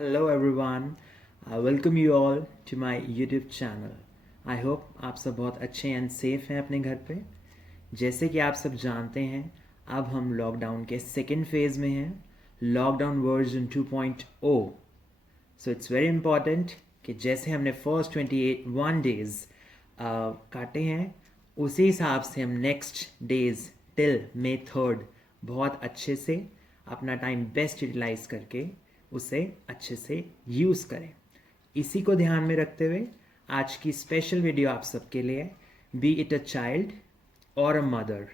Hello everyone, I welcome you all to my YouTube channel. I hope आप सब बहुत अच्छे एंड सेफ हैं अपने घर पे। जैसे कि आप सब जानते हैं, अब हम लॉकडाउन के सेकेंड फेज़ में हैं, lockdown version 2.0। So it's very important कि जैसे हमने फर्स्ट 21 डेज़ काटे हैं, उसी हिसाब से हम नेक्स्ट डेज़ टिल May 3 बहुत अच्छे से अपना टाइम बेस्ट यूटिलाइज करके उसे अच्छे से यूज़ करें। इसी को ध्यान में रखते हुए आज की स्पेशल वीडियो आप सबके लिए, बी इट अ चाइल्ड और a mother,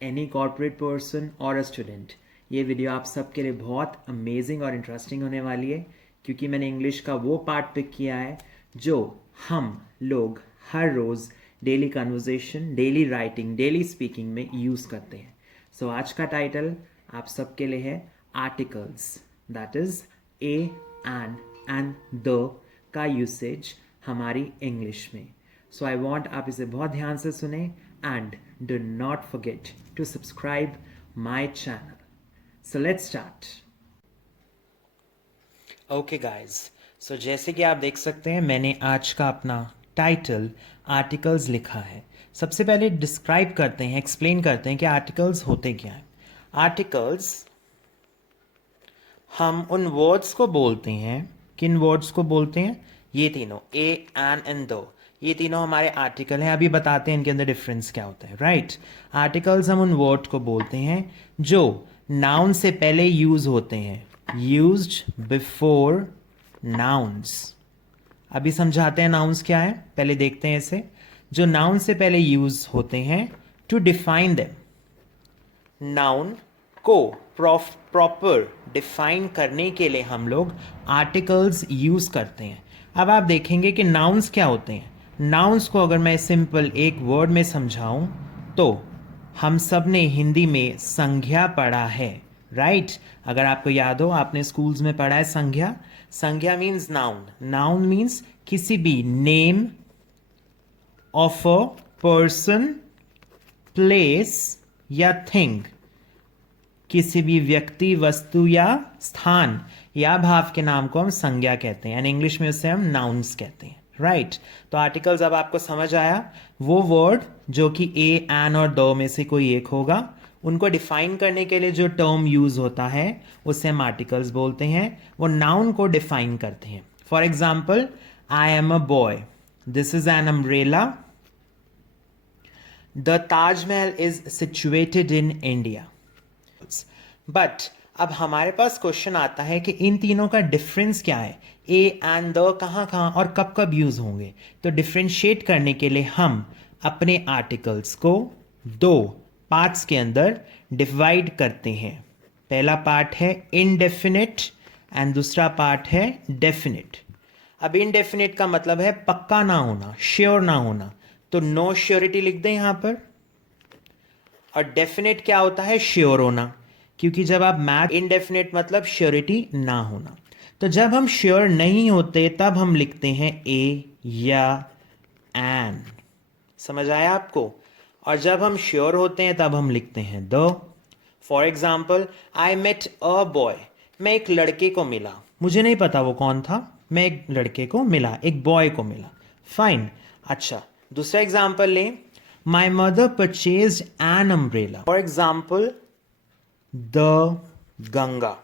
any corporate person और अ स्टूडेंट, ये वीडियो आप सबके लिए बहुत अमेजिंग और इंटरेस्टिंग होने वाली है, क्योंकि मैंने इंग्लिश का वो पार्ट पिक किया है जो हम लोग हर रोज़ daily conversation, daily writing, daily speaking में यूज़ करते हैं। सो आज का टाइटल आप सबके लिए है articles, that is A and the का यूसेज हमारी इंग्लिश में। सो आई वॉन्ट आप इसे बहुत ध्यान से सुने and do not forget to subscribe my channel. So let's start. Okay guys, so जैसे कि आप देख सकते हैं मैंने आज का अपना टाइटल आर्टिकल्स लिखा है। सबसे पहले डिस्क्राइब करते हैं, एक्सप्लेन करते हैं कि आर्टिकल्स होते क्या हैं। आर्टिकल्स हम उन वर्ड्स को बोलते हैं, किन वर्ड्स को बोलते हैं? ये तीनों, ए एंड दो, ये तीनों हमारे आर्टिकल हैं। अभी बताते हैं इनके अंदर डिफरेंस क्या होता है। राइट, आर्टिकल्स हम उन वर्ड को बोलते हैं जो नाउन से पहले यूज होते हैं, यूज्ड बिफोर नाउन्स। अभी समझाते हैं नाउन्स क्या है, पहले देखते हैं इसे। जो नाउन से पहले यूज होते हैं टू डिफाइन देम, नाउन को प्रॉपर डिफाइन करने के लिए हम लोग आर्टिकल्स यूज करते हैं। अब आप देखेंगे कि नाउन्स क्या होते हैं। नाउन्स को अगर मैं सिंपल एक वर्ड में समझाऊं तो हम सब ने हिंदी में संज्ञा पढ़ा है। राइट, अगर आपको याद हो, आपने स्कूल्स में पढ़ा है संज्ञा। संज्ञा मीन्स नाउन, नाउन मीन्स किसी भी name of a person, place या थिंग, किसी भी व्यक्ति, वस्तु या स्थान या भाव के नाम को हम संज्ञा कहते हैं, एंड इंग्लिश में उसे हम नाउन्स कहते हैं। राइट, तो आर्टिकल्स अब आपको समझ आया। वो वर्ड जो कि ए एन और दो में से कोई एक होगा, उनको डिफाइन करने के लिए जो टर्म यूज होता है उसे हम आर्टिकल्स बोलते हैं। वो नाउन को डिफाइन करते हैं। For example, I am a boy, this is an umbrella, the Taj Mahal is situated in India. But अब हमारे पास क्वेश्चन आता है कि इन तीनों का डिफरेंस क्या है, ए एंड द कहाँ कहाँ और कब कब यूज होंगे। तो डिफ्रेंशिएट करने के लिए हम अपने आर्टिकल्स को दो पार्ट्स के अंदर डिवाइड करते हैं। पहला पार्ट है इनडेफिनिट एंड दूसरा पार्ट है डेफिनिट। अब इनडेफिनिट का मतलब है पक्का ना होना, श्योर ना होना, तो नो श्योरिटी लिख दें यहां पर। और डेफिनेट क्या होता है? श्योर होना, क्योंकि जब आप मैच, इनडेफिनेट मतलब श्योरिटी ना होना। तो जब हम श्योर नहीं होते तब हम लिखते हैं ए या एन। समझ आया आपको? और जब हम श्योर होते हैं तब हम लिखते हैं the. For example, I met a boy, मैं एक लड़के को मिला, मुझे नहीं पता वो कौन था, मैं एक लड़के को मिला, एक बॉय को मिला। फाइन। अच्छा, दूसरा एग्जाम्पल लें, my mother purchase an umbrella. For example, the Ganga.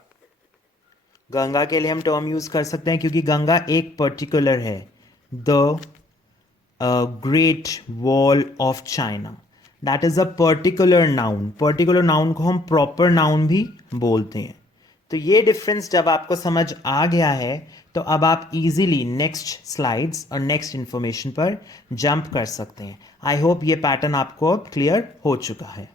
Ganga के लिए हम टर्म यूज कर सकते हैं क्योंकि गंगा एक पर्टिकुलर है, the great wall of China, that is a particular noun. Particular noun को हम प्रॉपर नाउन भी बोलते हैं। तो ये डिफरेंस जब आपको समझ आ गया है तो अब आप इजीली नेक्स्ट स्लाइड्स और नेक्स्ट इंफॉर्मेशन पर जंप कर सकते हैं। आई होप ये पैटर्न आपको अब क्लियर हो चुका है।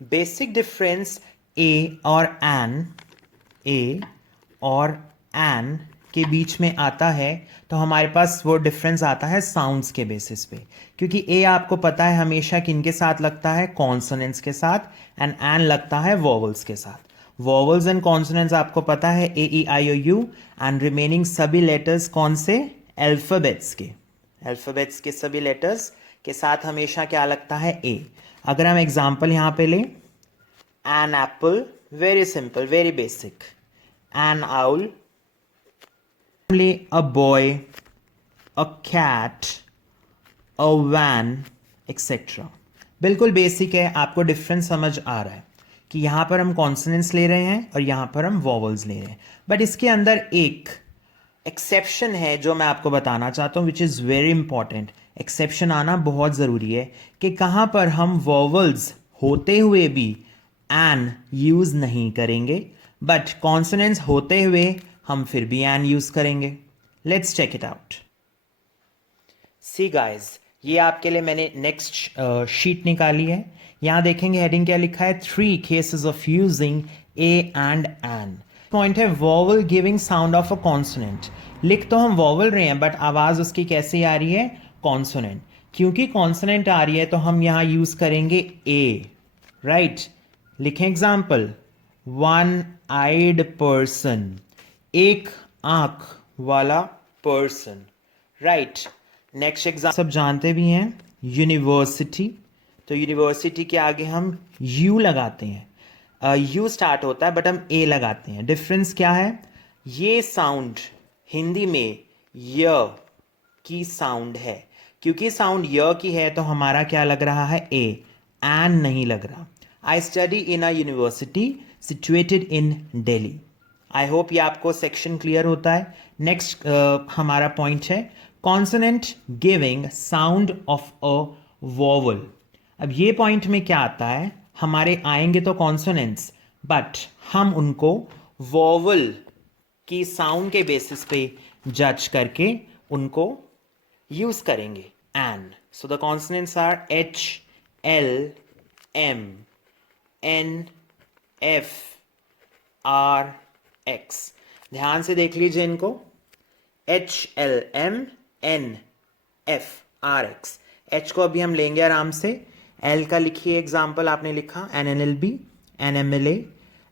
बेसिक डिफरेंस ए और एन के बीच में आता है, तो हमारे पास वो डिफरेंस आता है साउंड्स के बेसिस पे। क्योंकि ए आपको पता है हमेशा किनके साथ लगता है? कॉन्सोनेंट्स के साथ, एंड एन लगता है वॉवल्स के साथ। वॉवल्स एंड कॉन्सोनेंट्स आपको पता है ए ई आई ओ यू, एंड रिमेनिंग सभी लेटर्स कौन से? अल्फाबेट्स के। अल्फाबेट्स के सभी लेटर्स के साथ हमेशा क्या लगता है? ए। अगर हम एग्जाम्पल यहां पे लें, an apple, very simple, very basic, an owl, a boy, a cat, a van, etc. बिल्कुल बेसिक है, आपको डिफरेंस समझ आ रहा है कि यहां पर हम कॉन्सोनेंट्स ले रहे हैं और यहां पर हम वॉवल्स ले रहे हैं, बट इसके अंदर एक एक्सेप्शन है जो मैं आपको बताना चाहता हूं, which is very important. Exception आना बहुत ज़रूरी है कि कहां पर हम वॉवल्स होते हुए भी एन यूज़ नहीं करेंगे, बट कॉन्सोनेंट्स होते हुए हम फिर भी एन यूज़ करेंगे। Let's check it out. See guys, ये आपके लिए मैंने नेक्स्ट शीट निकाली है। यहां देखेंगे हेडिंग क्या लिखा है, 3 cases of using a and an. Point है vowel giving sound of a consonant. लिख तो हम वॉवल रहे हैं, बट आवाज उसकी कैसी आ रही है, कॉन्सोनेंट। क्योंकि कॉन्सोनेंट आ रही है तो हम यहां यूज करेंगे ए, राइट। लिखें एग्जाम्पल, वन आइड पर्सन, एक आंख वाला पर्सन, राइट। नेक्स्ट एग्जाम सब जानते भी हैं, यूनिवर्सिटी। तो यूनिवर्सिटी के आगे हम यू लगाते हैं, यू स्टार्ट होता है बट हम ए लगाते हैं। डिफरेंस क्या है, ये साउंड हिंदी में य की साउंड है, क्योंकि साउंड य की है तो हमारा क्या लग रहा है, ए, एन नहीं लग रहा। I study in a university situated in Delhi. I hope ये आपको सेक्शन क्लियर होता है। नेक्स्ट हमारा पॉइंट है consonant giving sound of a vowel. अब ये पॉइंट में क्या आता है, हमारे आएंगे तो कॉन्सोनेंट्स, बट हम उनको वॉवल की साउंड के बेसिस पे जज करके उनको यूज करेंगे an. So the consonants are H, L, M, N, F, R, X. ध्यान से देख लीजिए इनको, H, L, M, N, F, R, X. H को अभी हम लेंगे आराम से। एल का लिखिए एग्जाम्पल, आपने लिखा an N L B, an M L A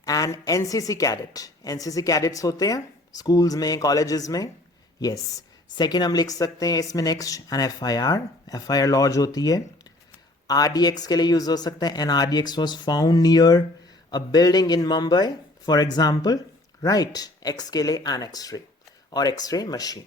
and NCC cadet. NCC cadets होते हैं स्कूल्स में, कॉलेजेस में, यस। सेकेंड हम लिख सकते हैं इसमें next an F I R, F I R lodge होती है। आर डी एक्स के लिए यूज हो सकता है, an R D X was found near a building in Mumbai for example, right. X के लिए एन एक्सरे और एक्सरे मशीन।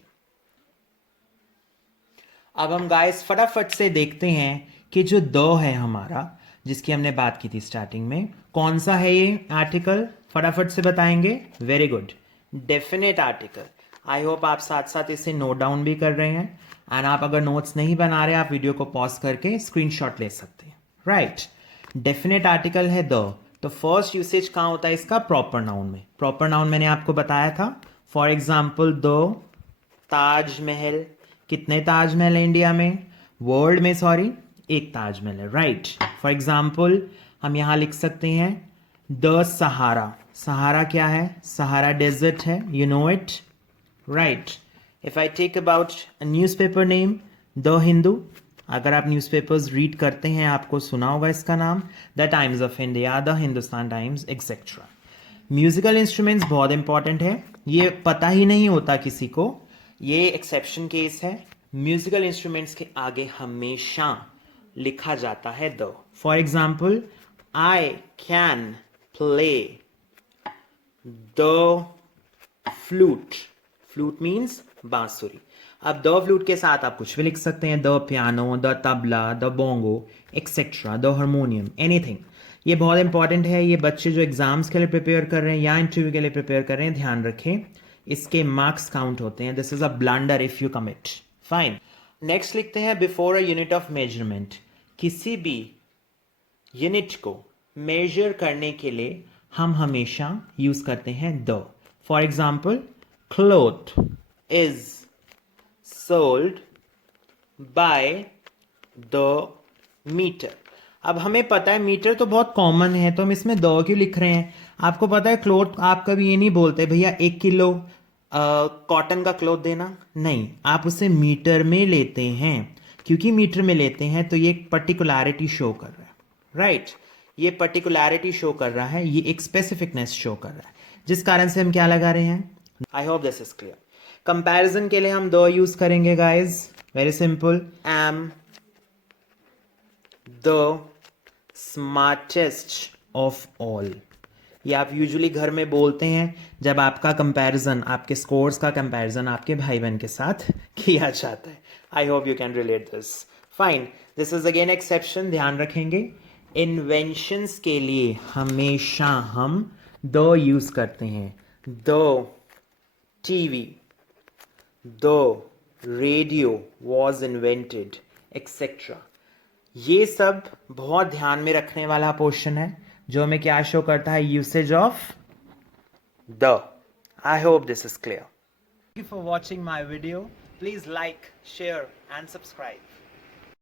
अब हम गाइस फटाफट से देखते हैं कि जो द है हमारा, जिसकी हमने बात की थी स्टार्टिंग में, कौन सा है ये आर्टिकल, फटाफट से बताएंगे। Very good, definite article. I hope आप साथ साथ इसे नोट डाउन भी कर रहे हैं, एंड आप अगर नोट्स नहीं बना रहे आप वीडियो को पॉज करके स्क्रीनशॉट ले सकते हैं, राइट। डेफिनेट आर्टिकल है द। तो फर्स्ट यूसेज कहाँ होता है इसका, प्रॉपर नाउन में। प्रॉपर नाउन मैंने आपको बताया था, फॉर एग्जाम्पल द ताजमहल। कितने ताजमहल है इंडिया में, वर्ल्ड में, सॉरी, एक ताजमहल है, राइट। फॉर एग्जाम्पल हम यहां लिख सकते हैं द सहारा। सहारा क्या है, सहारा डेजर्ट है, you know it, right. If I take about newspaper name the Hindu. अगर आप न्यूज़पेपर्स रीड करते हैं आपको सुना होगा इसका नाम, the times of India, the Hindustan times, etcetera. Musical instruments बहुत इंपॉर्टेंट है, ये पता ही नहीं होता किसी को, ये एक्सेप्शन केस है। म्यूजिकल इंस्ट्रूमेंट्स के आगे हमेशा लिखा जाता है the. For example I can play the flute. Flute means बांसुरी। अब द फ्लूट के साथ आप कुछ भी लिख सकते हैं, the piano, the tabla, the bongo, etcetera, the harmonium, anything. ये बहुत इंपॉर्टेंट है, ये बच्चे जो एग्जाम्स के लिए प्रिपेयर कर रहे हैं या इंटरव्यू के लिए प्रिपेयर कर रहे हैं, ध्यान रखें, इसके मार्क्स काउंट होते हैं। This is a blunder if you commit, fine. Next लिखते हैं before a unit of measurement. किसी भी यूनिट को मेजर करने के लिए हम हमेशा यूज करते हैं the. For example cloth is sold by the metre. अब हमें पता है मीटर तो बहुत कॉमन है, तो हम इसमें द क्यों लिख रहे हैं। आपको पता है क्लोथ, आप कभी ये नहीं बोलते भैया 1 किलो कॉटन का क्लोथ देना, नहीं, आप उसे मीटर में लेते हैं। क्योंकि मीटर में लेते हैं तो ये एक पर्टिकुलरिटी शो कर रहा है, राइट। ये पर्टिकुलरिटी शो कर रहा है, ये एक स्पेसिफिकनेस शो कर रहा है, जिस कारण से हम क्या लगा रहे हैं। I hope this is clear. Comparison के लिए हम द यूज करेंगे guys, very simple. Am the smartest of all. ये आप यूजुअली घर में बोलते हैं जब आपका कंपैरिजन, आपके स्कोर्स का कंपैरिजन आपके भाई बहन के साथ किया जाता है. I hope you can relate this. Fine, this is again exception, ध्यान रखेंगे. इन्वेंशंस के लिए हमेशा हम द यूज करते हैं. The TV, the radio was invented, etcetera. ये सब बहुत ध्यान में रखने वाला पोर्शन है जो हमें क्या शो करता है, usage of the. I hope this is clear. Thank you for watching my video. Please like, share and subscribe.